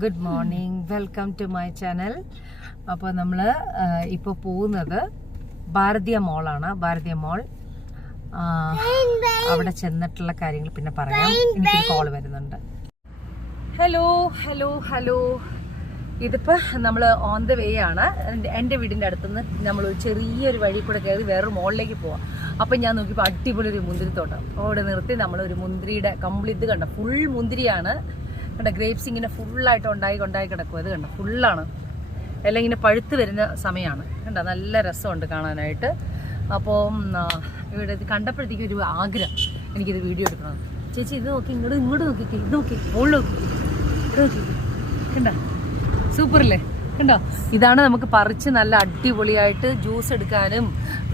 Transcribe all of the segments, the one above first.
Good morning, welcome to my channel. അപ്പോൾ നമ്മൾ ഇപ്പോൾ പോകുന്നത് ഭാരതീയ മോളാണ്. ഭാരതീയ മോൾ അവിടെ ചെന്നിട്ടുള്ള കാര്യങ്ങൾ പിന്നെ പറയാം. എനിക്കൊരു കോൾ വരുന്നുണ്ട്. ഹലോ ഹലോ ഹലോ ഇതിപ്പോൾ നമ്മൾ ഓൺ ദ വേ ആണ്. എൻ്റെ വീടിൻ്റെ അടുത്തുനിന്ന് നമ്മൾ ചെറിയൊരു വഴി കൂടെ കയറി വേറൊരു മോളിലേക്ക് പോവാം. അപ്പം ഞാൻ നോക്കിയപ്പോൾ അടിപൊളി ഒരു മുന്തിരിത്തോട്ടം അവിടെ നിർത്തി നമ്മളൊരു മുന്തിരിയുടെ കംപ്ലീറ്റ് കണ്ട ഫുൾ മുന്തിരിയാണ് കണ്ട. ഗ്രേപ്സ് ഇങ്ങനെ ഫുള്ളായിട്ട് ഉണ്ടായി കിടക്കും. അത് കണ്ട ഫുള്ളാണ്, എല്ലാം ഇങ്ങനെ പഴുത്ത് വരുന്ന സമയമാണ് കണ്ട. നല്ല രസമുണ്ട് കാണാനായിട്ട്. അപ്പോൾ ഇവിടെ ഇത് കണ്ടപ്പോഴത്തേക്കും ഒരു ആഗ്രഹം എനിക്കിത് വീഡിയോ എടുക്കണം. ചേച്ചി ഇത് നോക്കി, ഇങ്ങോട്ട് നോക്കിക്കേ, ഇത് നോക്കി, മുകളിൽ നോക്കി, ഇത് നോക്കി കണ്ട. സൂപ്പറല്ലേ കണ്ടോ? ഇതാണ് നമുക്ക് പറിച്ച് നല്ല അടിപൊളിയായിട്ട് ജ്യൂസ് എടുക്കാനും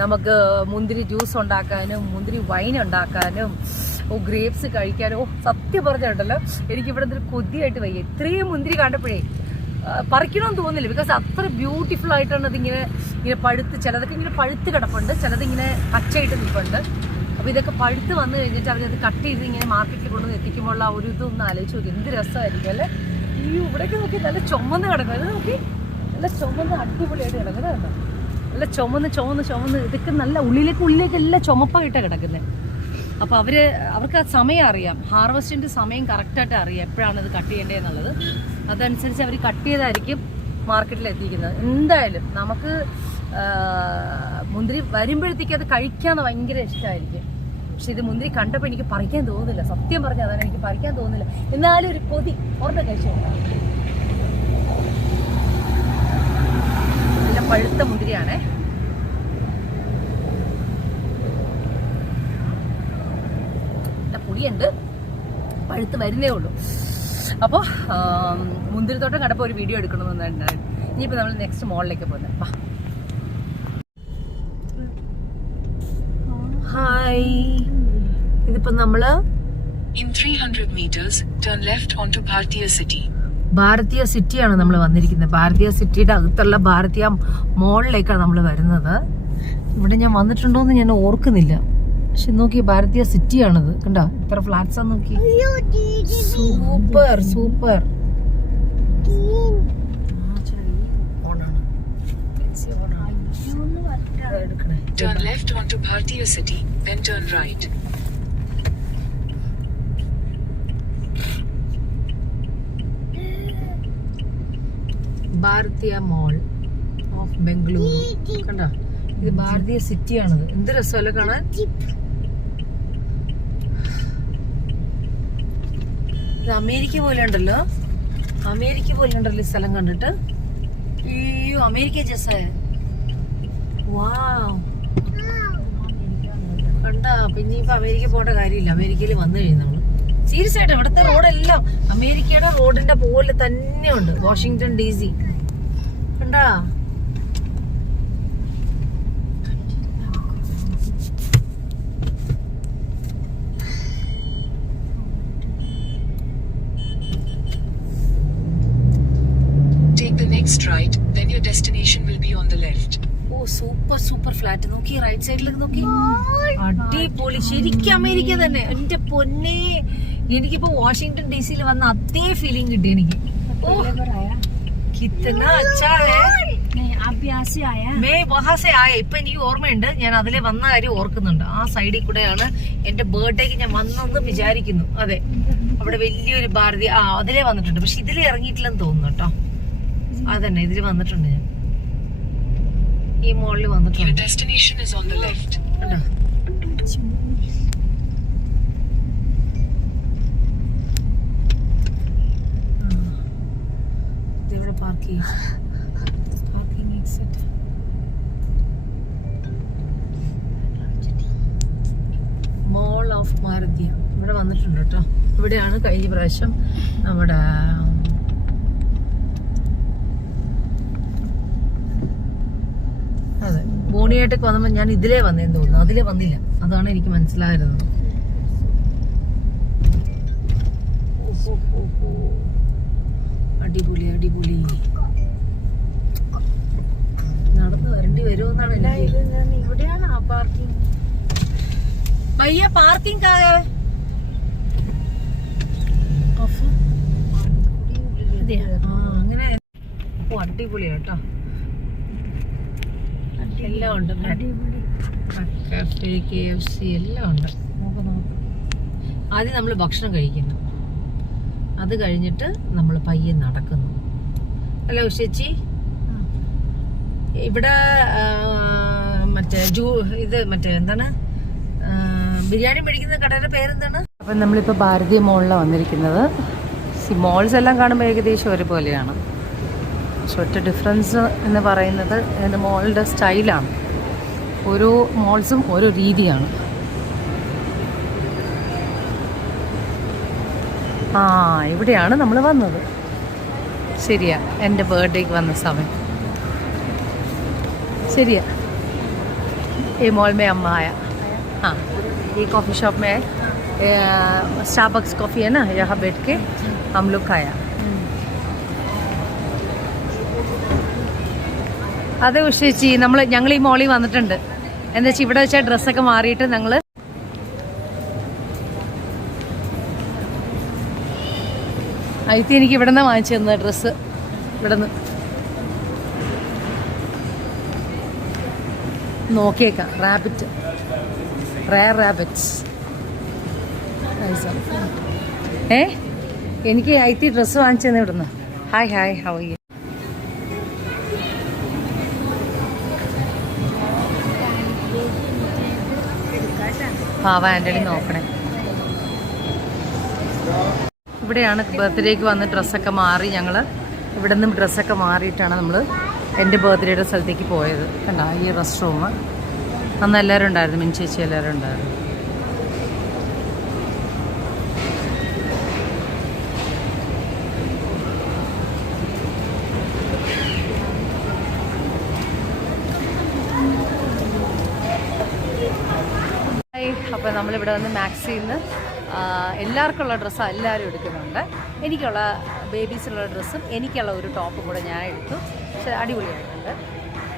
നമുക്ക് മുന്തിരി ജ്യൂസ് ഉണ്ടാക്കാനും മുന്തിരി വൈൻ ഉണ്ടാക്കാനും ഗ്രേപ്സ് കഴിക്കാനും. സത്യം പറഞ്ഞിട്ടുണ്ടല്ലോ എനിക്കിവിടെ ഒരു കൊതിയായിട്ട് വയ്യ. ഇത്രയും മുന്തിരി കണ്ടപ്പോഴേ പറിക്കണമെന്ന് തോന്നില്ല. ബിക്കോസ് അത്ര ബ്യൂട്ടിഫുൾ ആയിട്ടാണ് അതിങ്ങനെ പഴുത്ത്, ചിലതൊക്കെ ഇങ്ങനെ പഴുത്ത് കിടപ്പുണ്ട്, ചിലതിങ്ങനെ പച്ചയായിട്ട് നിൽപ്പുണ്ട്. അപ്പോൾ ഇതൊക്കെ പഴുത്ത് വന്നു കഴിഞ്ഞിട്ട് അവരത് കട്ട് ചെയ്ത് ഇങ്ങനെ മാർക്കറ്റിൽ കൊണ്ടുവന്ന് എത്തിക്കുമ്പോൾ ആ ഒരു ഇതൊന്ന് ആലോചിച്ച് നോക്കി, എന്ത് രസമായിരിക്കും അല്ലേ. ഈ ഇവിടെയൊക്കെ നോക്കി നല്ല ചുമന്ന് കിടക്കും. അത് നോക്കി നല്ല ചുമന്ന് അടിപൊളിയായിട്ട് കിടക്കുന്നത് കണ്ടോ. നല്ല ചുമന്ന് ഇതൊക്കെ നല്ല ഉള്ളിലേക്ക് എല്ലാം ചുമപ്പായിട്ടാണ് കിടക്കുന്നത്. അപ്പോൾ അവർക്ക് ആ സമയം അറിയാം, ഹാർവസ്റ്റിൻ്റെ സമയം കറക്റ്റായിട്ട് അറിയാം, എപ്പോഴാണ് ഇത് കട്ട് ചെയ്യേണ്ടതെന്നുള്ളത്. അതനുസരിച്ച് അവർ കട്ട് ചെയ്തായിരിക്കും മാർക്കറ്റിൽ എത്തിക്കുന്നത്. എന്തായാലും നമുക്ക് മുന്തിരി വരുമ്പോഴത്തേക്ക് അത് കഴിക്കാമെന്ന് ഭയങ്കര ഇഷ്ടമായിരിക്കും. പക്ഷെ ഇത് മുന്തിരി കണ്ടപ്പോൾ എനിക്ക് പറിക്കാൻ തോന്നുന്നില്ല. സത്യം പറഞ്ഞാൽ അതാണ്, എനിക്ക് പറിക്കാൻ തോന്നുന്നില്ല. എന്നാലും ഒരു കൊതി ഒരെണ്ണം കഴിച്ചുകൊണ്ടാണ്. നല്ല പഴുത്ത മുന്തിരിയാണേ. പുളിയുണ്ട്, പഴുത്ത് വരുന്നേ ഉള്ളൂ. അപ്പോൾ മുന്തിരിത്തോട്ടം കണ്ടപ്പോൾ ഒരു വീഡിയോ എടുക്കണമെന്നുണ്ടായിരുന്നു. ഇനിയിപ്പോൾ നമ്മൾ നെക്സ്റ്റ് മോളിലേക്ക് പോകുന്നത്. ഹായ്, ഇതിപ്പോൾ നമ്മൾ ഭാരതീയ സിറ്റിയാണ് നമ്മൾ വന്നിരിക്കുന്നത്. ഭാരതീയ സിറ്റിയുടെ അകത്തുള്ള ഭാരതീയ മോളിലേക്കാണ് നമ്മൾ വരുന്നത്. ഇവിടെ ഞാൻ വന്നിട്ടുണ്ടോയെന്ന് ഞാൻ ഓർക്കുന്നില്ല. പക്ഷെ നോക്കി, ഭാരതീയ സിറ്റിയാണിത് കണ്ടോ. ഇത്ര ഫ്ലാറ്റ്സാ നോക്കി. Super Turn left onto Bhartiya City, then turn right. Bharatiya mall of Bengaluru കണ്ടോ. ഇത് ഭാരതീയ സിറ്റിയാണിത്. എന്ത് രസമല്ലേ കാണാൻ. ഇത് അമേരിക്ക പോലെ ഉണ്ടല്ലോ ഈ സ്ഥലം കണ്ടിട്ട്. അയ്യോ, അമേരിക്ക ജസായ. വാവ് കണ്ടാ. പിന്നെ ഇപ്പൊ അമേരിക്ക പോകേണ്ട കാര്യമില്ല. അമേരിക്കയിൽ വന്നു കഴിഞ്ഞാൽ നമ്മള് സീരിയസ് ആയിട്ട് ഇവിടുത്തെ റോഡെല്ലാം അമേരിക്കയുടെ റോഡിന്റെ പോലെ തന്നെ ഉണ്ട്. വാഷിംഗ്ടൺ DC കണ്ടാ. Take the next right, then your destination will be on the left. Super flat നോക്കി, റൈറ്റ് സൈഡിലേക്ക് നോക്കി. അടിപൊളി, ശരിക്കും അമേരിക്ക തന്നെ. എന്റെ പൊന്നെ, എനിക്കിപ്പോ വാഷിംഗ്ടൺ DC വന്ന അതേ ഫീലിംഗ് കിട്ടി എനിക്ക്. ഇപ്പൊ എനിക്ക് ഓർമ്മയുണ്ട്, ഞാൻ അതിലെ വന്ന കാര്യം ഓർക്കുന്നുണ്ട്. ആ സൈഡിൽ കൂടെയാണ് എന്റെ ബർത്ത്ഡേക്ക് ഞാൻ വന്നെന്ന് വിചാരിക്കുന്നു. അതെ, അവിടെ വലിയൊരു ഭാരതീയ അതിലേ വന്നിട്ടുണ്ട്. പക്ഷെ ഇതിലേ ഇറങ്ങിയിട്ടില്ലെന്ന് തോന്നുന്നു കേട്ടോ. അതന്നെ, ഇതില് വന്നിട്ടുണ്ട് ഞാൻ. ഈ മോളിൽ വന്നിട്ടുണ്ട്. ഇവിടെ പാർക്കിംഗ് എക്സിറ്റ്. മോൾ ഓഫ് ഭാരതീയ ഇവിടെ വന്നിട്ടുണ്ട് കേട്ടോ. ഇവിടെയാണ് കഴിഞ്ഞ പ്രാവശ്യം നമ്മുടെ അതെ ബോണിയായിട്ടൊക്കെ വന്നപ്പോൾ ഞാൻ ഇതിലേ വന്നേന്ന് തോന്നുന്നു. അതിലേ വന്നില്ല, അതാണ് എനിക്ക് മനസ്സിലായിരുന്നത്. അടിപൊളി നടന്നു വരേണ്ടി വരുമെന്നാണ്. ഇവിടെയാണ് ആ പാർക്കിംഗ്. ഭയ്യ പാർക്കിംഗ് അങ്ങനെ അടിപൊളിയാ കേട്ടോ. എല്ലാം ഉണ്ട്, KFC എല്ലാം ഉണ്ട്. ആദ്യം നമ്മൾ ഭക്ഷണം കഴിക്കുന്നു, അത് കഴിഞ്ഞിട്ട് നമ്മൾ പയ്യെ നടക്കുന്നു. ഹലോ ചേച്ചി, ഇവിടെ മറ്റേ മറ്റേ എന്താണ് ബിരിയാണി മേടിക്കുന്ന കടയുടെ പേരെന്താണ്? അപ്പം നമ്മളിപ്പോൾ ഭാരതീയ മോളിലാണ് വന്നിരിക്കുന്നത്. മോൾസ് എല്ലാം കാണുമ്പോൾ ഏകദേശം ഒരുപോലെയാണ്. പക്ഷെ ഒറ്റ ഡിഫറൻസ് എന്ന് പറയുന്നത് മോളുടെ സ്റ്റൈലാണ്. ഓരോ മോൾസും ഓരോ രീതിയാണ്. ഇവിടെയാണ് നമ്മൾ വന്നത്. ശരിയാ, എൻ്റെ ബർത്ത്ഡേക്ക് വന്ന സമയം ശരിയാ. ഈ മോൾ में अम्मा आया. हाँ, ये कॉफ़ी शॉप में है, स्टारबक्स कॉफ़ी है ना, यहाँ बैठ के हम लोग खाया. അതെ ഉഷേച്ചി, ഞങ്ങൾ ഈ മോളിൽ വന്നിട്ടുണ്ട്. എന്താ വെച്ചാൽ ഇവിടെ വെച്ചാൽ ഡ്രസ്സൊക്കെ മാറിയിട്ട് ഞങ്ങൾ എനിക്ക് ഇവിടെ നിന്ന് വാങ്ങിച്ചു തന്നത് ഡ്രസ്സ്. ഇവിടെ നിന്ന് നോക്കിയേക്കാം. Rare rabbits. എനിക്ക് ഡ്രസ്സ് വാങ്ങിച്ചു തന്നെ ഇവിടെ നിന്ന്. Hi, how are you? പാവ ആൻ്റണി നോക്കണേ. ഇവിടെയാണ് ബർത്ത്ഡേക്ക് വന്ന് ഡ്രസ്സൊക്കെ മാറി. ഞങ്ങൾ ഇവിടെ നിന്നും ഡ്രസ്സൊക്കെ മാറിയിട്ടാണ് നമ്മൾ എൻ്റെ ബർത്ത്ഡേയുടെ സ്ഥലത്തേക്ക് പോയത്. കണ്ടോ ഈ റെസ്റ്റ് റൂം. അന്ന് എല്ലാവരും ഉണ്ടായിരുന്നു, മിൻചേച്ചി എല്ലാവരും ഉണ്ടായിരുന്നു. അപ്പോൾ നമ്മളിവിടെ വന്ന് മാക്സിയിൽ നിന്ന് എല്ലാവർക്കുള്ള ഡ്രസ്സ് എല്ലാവരും എടുക്കുന്നുണ്ട്. എനിക്കുള്ള ബേബീസിനുള്ള ഡ്രസ്സും എനിക്കുള്ള ഒരു ടോപ്പും കൂടെ ഞാൻ എടുത്തു. പക്ഷേ അടിപൊളിയായിട്ടുണ്ട്,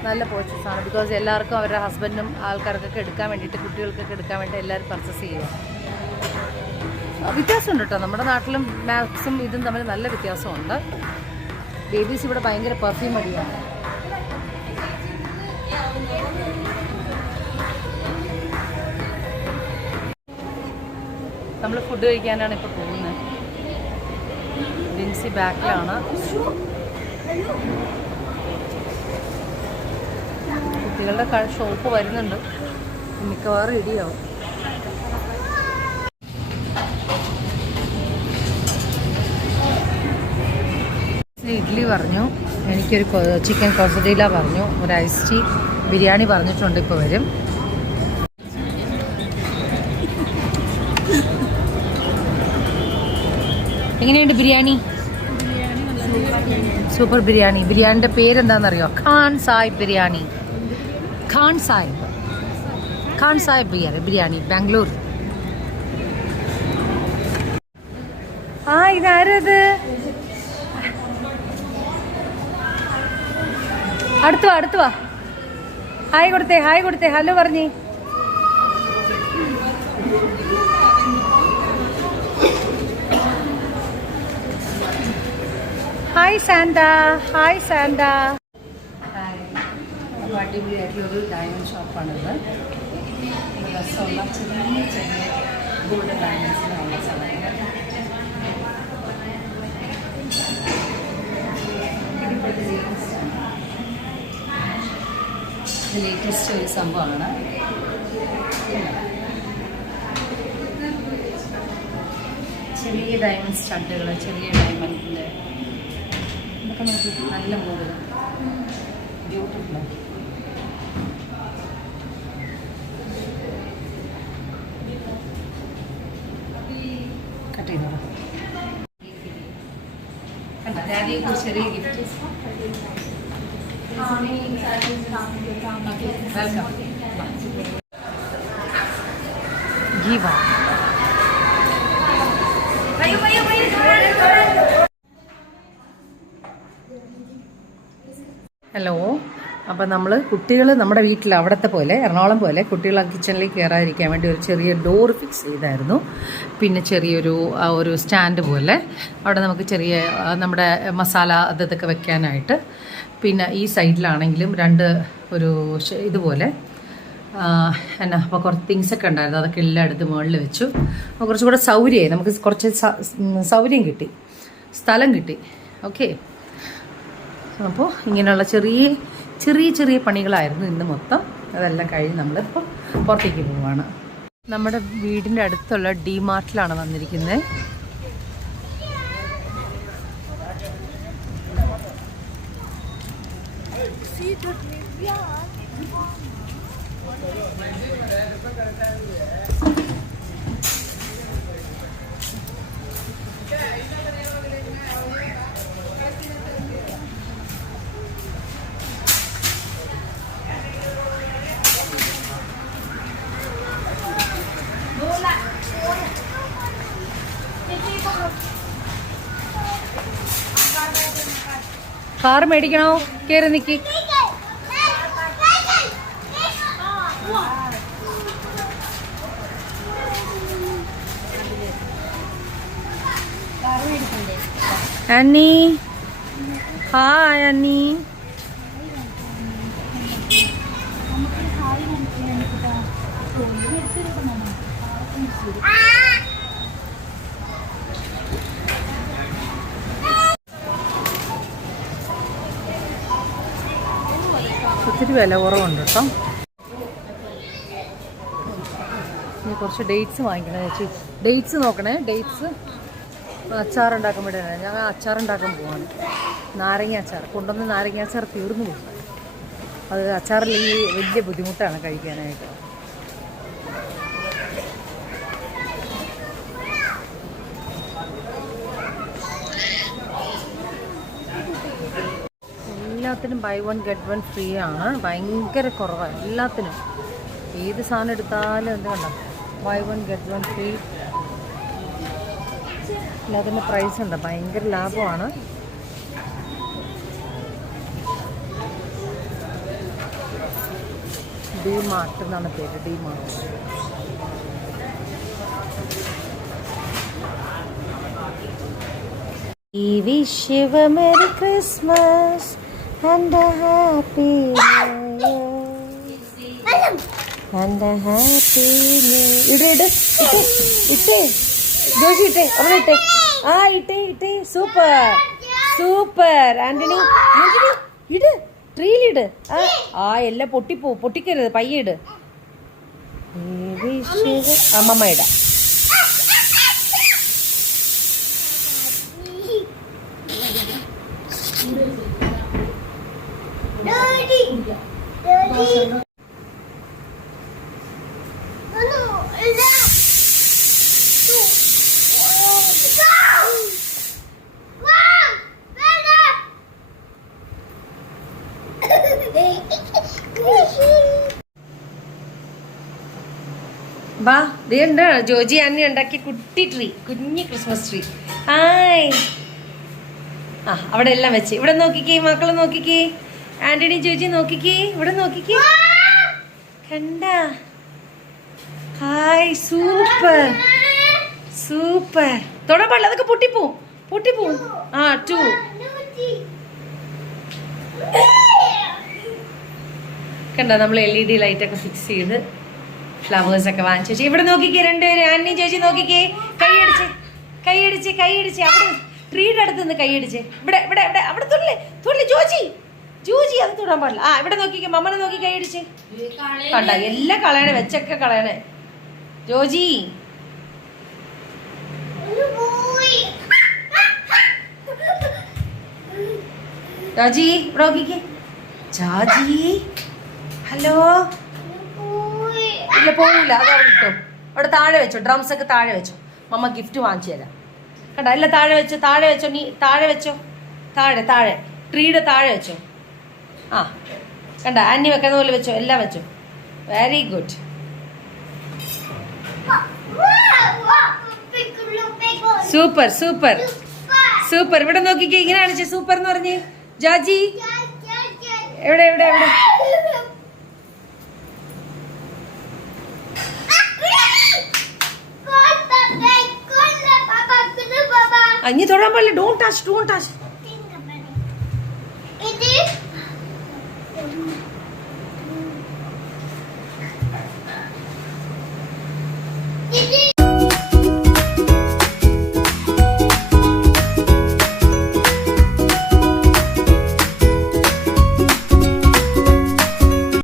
നല്ല പർച്ചേസാണ്. ബിക്കോസ് എല്ലാവർക്കും അവരുടെ ഹസ്ബൻഡും ആൾക്കാർക്കൊക്കെ എടുക്കാൻ വേണ്ടിയിട്ട്, കുട്ടികൾക്കൊക്കെ എടുക്കാൻ വേണ്ടി എല്ലാവരും പർച്ചേസ് ചെയ്യുക. വ്യത്യാസമുണ്ട് കേട്ടോ, നമ്മുടെ നാട്ടിലും മാക്സും ഇതും തമ്മിൽ നല്ല വ്യത്യാസമുണ്ട്. ബേബീസ് ഇവിടെ ഭയങ്കര പെർഫ്യൂം അടിയാണ്. നമ്മൾ ഫുഡ് കഴിക്കാനാണ് ഇപ്പോൾ പോകുന്നത്. ജിൻസി ബാക്കിലാണ്. കുട്ടികളുടെ ഷോപ്പ് വരുന്നുണ്ട്, മിക്കവാറും ഇടിയാവും. ഇഡ്ഡലി പറഞ്ഞു, എനിക്കൊരു ചിക്കൻ കൊസഡീല പറഞ്ഞു, ഒരു ഐസ് ടീ, ബിരിയാണി പറഞ്ഞിട്ടുണ്ട്, ഇപ്പോൾ വരും. എങ്ങനെയുണ്ട് ബിരിയാണി? സൂപ്പർ ബിരിയാണി. ബിരിയാണിൻ്റെ പേരെന്താണെന്നറിയോ? ഖാൻ സാഹിബ് ബിരിയാണി. ഖാൻ സാഹിബ് ബിരിയാണി, ബാംഗ്ലൂർ. ഇതാരത്? അടുത്തു വാ. ഹായ് കൊടുത്തേ. ഹലോ പറഞ്ഞേ. Hi Santa. അപ്പോൾ അടിപൊളിയായിട്ടുള്ളൊരു ഡയമണ്ട് ഷോപ്പാണിത്. രസമുള്ള ചെറിയ ഗോൾഡൻ ഡയമണ്ട്സിനുള്ള സ്ഥലം. ഇത് ലേറ്റസ്റ്റ് ഒരു സംഭവമാണ്. ചെറിയ ഡയമണ്ട് സ്റ്റഡുകൾ, ചെറിയ ഡയമണ്ടിൻ്റെ ഇതൊക്കെ നോക്കി നല്ല മോഡൽ, ബ്യൂട്ടിഫുൾ. കട്ട് ചെയ്തോളൂ. കണ്ട ഡാഡിയൊക്കെ ചെറിയ ഗിഫ്റ്റ്. വെൽക്കം. ഗീവ. ഹലോ, അപ്പം നമ്മൾ കുട്ടികൾ നമ്മുടെ വീട്ടിൽ അവിടുത്തെ പോലെ എറണാകുളം പോലെ കുട്ടികൾ ആ കിച്ചണിലേക്ക് കയറാതിരിക്കാൻ വേണ്ടി ഒരു ചെറിയ ഡോർ ഫിക്സ് ചെയ്തായിരുന്നു. പിന്നെ ചെറിയൊരു ഒരു സ്റ്റാൻഡ് പോലെ അവിടെ നമുക്ക് ചെറിയ നമ്മുടെ മസാല അതൊക്കെ വെക്കാനായിട്ട്. പിന്നെ ഈ സൈഡിലാണെങ്കിലും രണ്ട് ഒരു ഇതുപോലെ എന്നാ അപ്പോൾ കുറച്ച് തിങ്സൊക്കെ ഉണ്ടായിരുന്നു. അതൊക്കെ എല്ലാം എടുത്ത് മുകളിൽ വെച്ചു. അപ്പോൾ കുറച്ചും കൂടെ സൗകര്യമായി, നമുക്ക് കുറച്ച് സൗകര്യം കിട്ടി, സ്ഥലം കിട്ടി. ഓക്കെ, അപ്പോൾ ഇങ്ങനെയുള്ള ചെറിയ ചെറിയ ചെറിയ പണികളായിരുന്നു ഇന്ന് മൊത്തം. അതെല്ലാം കഴിഞ്ഞ് നമ്മളിപ്പോൾ പുറത്തേക്ക് പോവുകയാണ്. നമ്മുടെ വീടിൻ്റെ അടുത്തുള്ള ഡിമാർട്ടിലാണ് വന്നിരിക്കുന്നത്. കാർ മേടിക്കണോ? കയറി നിൽക്കി. അന്നി, ഹായ് അന്നി. ഒത്തിരി വില കുറവുണ്ട് കേട്ടോ. ഇനി കുറച്ച് ഡേറ്റ്സ് വാങ്ങിക്കണേ ചേച്ചി. ഡേറ്റ്സ് നോക്കണേ. ഡേറ്റ്സ് അച്ചാറുണ്ടാക്കുമ്പോഴേ ഞങ്ങൾ അച്ചാറുണ്ടാക്കാൻ പോവാണ്. നാരങ്ങ അച്ചാർ കൊണ്ടുവന്ന് നാരങ്ങ അച്ചാർ തീർന്നു പോകും. അത് അച്ചാറില്ലെങ്കിൽ വലിയ ബുദ്ധിമുട്ടാണ് കഴിക്കാനായിട്ട്. എല്ലാത്തിനും buy one get one free ആണ്. ഭയങ്കര കുറവാണ് എല്ലാത്തിനും. ഏത് സാധനം എടുത്താലും എന്ത് കണ്ടോ, buy one get one free. എല്ലാത്തിൻ്റെ പ്രൈസ് ഉണ്ട്, ഭയങ്കര ലാഭമാണ്. ഡിമാർട്ട് എന്നാണ് പേര്, DMart. We wish you a Merry Christmas and a Happy New Year and a Happy New Year. ഇട്ടേ ജോഷി, ഇട്ടേ അവിടെ ഇട്ടേ. ആ ഇട്ടേ സൂപ്പർ സൂപ്പർ. ആന്റണി ഇട്, ട്രീലിട്. ആ എല്ലാം പൊട്ടിക്കരുത്, പയ്യെ ഇട്. അമ്മമ്മ ഇടാം. ബാ, ഇതുണ്ട് ജോജി ആന്റി ഉണ്ടാക്കിയ കുട്ടി ട്രീ, കുഞ്ഞ് ക്രിസ്മസ് ട്രീ. ആയ് ആ അവിടെ എല്ലാം വെച്ച്. ഇവിടെ നോക്കിക്കേ, മക്കളെ നോക്കിക്കേ, ആന്റണി ജോജി നോക്കിക്കേ, ഇവിടെ നോക്കിക്കേ, കണ്ട. Hi, super super. തൊടാൻ പാടില്ല, അതൊക്കെ പൊട്ടിപ്പോവും. ആ 2 കണ്ട. നമ്മൾ LED ലൈറ്റൊക്കെ ഫിക്സ് ചെയ്ത് ഫ്ലവേഴ്സ് ഒക്കെ വാങ്ങിച്ചു വെച്ചു. ഇവിടെ നോക്കിക്കേ രണ്ടുപേരും, ആന്റി ചേച്ചി നോക്കിക്കേ. കൈയടിച്ച് അവിടെ ട്രീയുടെ അടുത്ത് നിന്ന് കൈയടിച്ച്. ഇവിടെ അവിടെ തൊള്ളി ജോജി അത് തൊടാൻ പാടില്ല. ആ ഇവിടെ നോക്കിക്കേ, മമ്മനെ നോക്കി കൈയടിച്ച്. കണ്ട, എല്ലാം കളയണേ, വെച്ചൊക്കെ കളയണേ. ജോജി ഇവിടെ നോക്കിക്കേ. ജാജി ഹലോ. ഇല്ല പോവില്ല, അത് അവിടെ ഇട്ടോ. അവിടെ താഴെ വെച്ചോ, ഡ്രംസ് ഒക്കെ താഴെ വെച്ചോ. മമ്മ ഗിഫ്റ്റ് വാങ്ങിച്ചു തരാം. കണ്ട, എല്ലാം താഴെ വെച്ചോ. നീ താഴെ വെച്ചോ, താഴെ ട്രീയുടെ താഴെ വെച്ചോ. ആ കണ്ട, ആന്റി വെക്കുന്ന പോലെ വെച്ചോ, എല്ലാം വെച്ചോ. Very good. സൂപ്പർ. ഇവിടെ നോക്കിക്കേ, ഇങ്ങനെ കാണിച്ചേ സൂപ്പർ എന്ന് പറഞ്ഞ്. ജാജി എവിടെ എവിടെ എവിടെ ഇനി തൊടാൻ പാടില്ല. Don't touch.